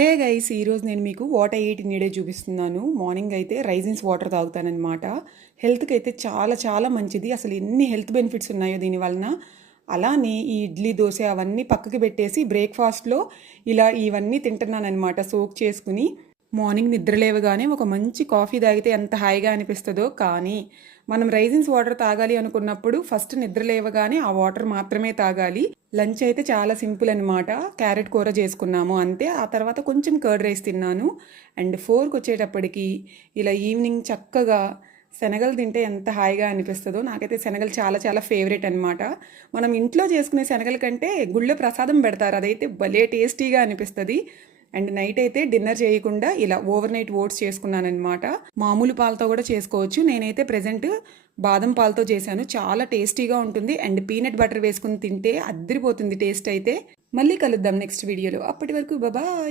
Hey guys, ఈరోజు నేను మీకు what I eat in a day చూపిస్తున్నాను. మార్నింగ్ అయితే రైజిన్స్ వాటర్ తాగుతానన్నమాట. హెల్త్కి అయితే చాలా చాలా మంచిది. అసలు ఎన్ని హెల్త్ బెనిఫిట్స్ ఉన్నాయో దీనివలన. అలానే ఈ ఇడ్లీ దోశ అవన్నీ పక్కకి పెట్టేసి బ్రేక్ఫాస్ట్లో ఇలా ఇవన్నీ తింటున్నానమాట సోక్ చేసుకుని. మార్నింగ్ నిద్ర లేవగానే ఒక మంచి కాఫీ తాగితే ఎంత హాయిగా అనిపిస్తుందో. కానీ మనం రైజిన్స్ వాటర్ తాగాలి అనుకున్నప్పుడు ఫస్ట్ నిద్ర లేవగానే ఆ వాటర్ మాత్రమే తాగాలి. లంచ్ అయితే చాలా సింపుల్ అనమాట. క్యారెట్ కూర చేసుకున్నాము అంతే. ఆ తర్వాత కొంచెం కర్డ్ రైస్ తిన్నాను. అండ్ 4కి వచ్చేటప్పటికి ఇలా ఈవినింగ్ చక్కగా శనగలు తింటే ఎంత హాయిగా అనిపిస్తుందో. నాకైతే శనగలు చాలా చాలా ఫేవరెట్ అనమాట. మనం ఇంట్లో చేసుకునే శనగల కంటే గుళ్ళో ప్రసాదం పెడతారు, అదైతే భలే టేస్టీగా అనిపిస్తుంది. అండ్ నైట్ అయితే డిన్నర్ చేయకుండా ఇలా ఓవర్ నైట్ ఓట్స్ చేసుకున్నానమాట. మామూలు పాలతో కూడా చేసుకోవచ్చు. నేనైతే ప్రెజెంట్ బాదం పాలతో చేశాను. చాలా టేస్టీగా ఉంటుంది. అండ్ పీనట్ బటర్ వేసుకుని తింటే అద్దరిపోతుంది టేస్ట్ అయితే. మళ్ళీ కలుద్దాం నెక్స్ట్ వీడియోలో. అప్పటి వరకు బాయ్.